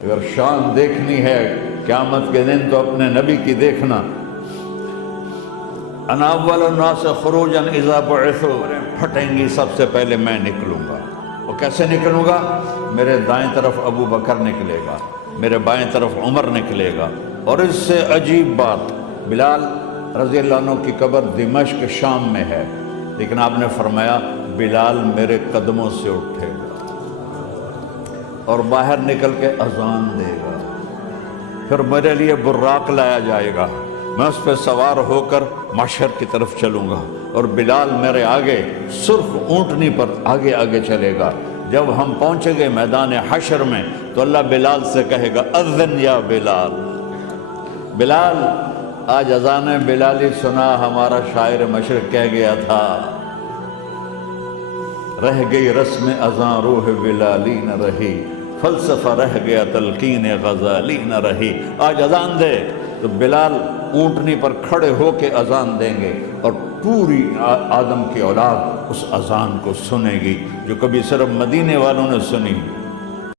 اگر شان دیکھنی ہے قیامت کے دن تو اپنے نبی کی دیکھنا۔ انا اول الناس خروجا اذا بعثوا، پھٹیں گی سب سے پہلے میں نکلوں گا۔ وہ کیسے نکلوں گا؟ میرے دائیں طرف ابو بکر نکلے گا، میرے بائیں طرف عمر نکلے گا۔ اور اس سے عجیب بات، بلال رضی اللہ عنہ کی قبر دمشق شام میں ہے، لیکن آپ نے فرمایا بلال میرے قدموں سے اٹھے گا اور باہر نکل کے اذان دے گا، پھر میرے لیے براق لایا جائے گا، میں اس پہ سوار ہو کر محشر کی طرف چلوں گا، اور بلال میرے آگے سرخ اونٹنی پر آگے آگے چلے گا۔ جب ہم پہنچیں گے میدان حشر میں تو اللہ بلال سے کہے گا اذن یا بلال، بلال آج اذان بلالی سنا، ہمارا شاعر مشرق کہہ گیا تھا رہ گئی رسم اذان روح بلالی نہ رہی، فلسفہ رہ گیا تلقین غزالی نہ رہی۔ آج اذان دے تو بلال اونٹنی پر کھڑے ہو کے اذان دیں گے، اور پوری آدم کی اولاد اس اذان کو سنے گی جو کبھی صرف مدینے والوں نے سنی۔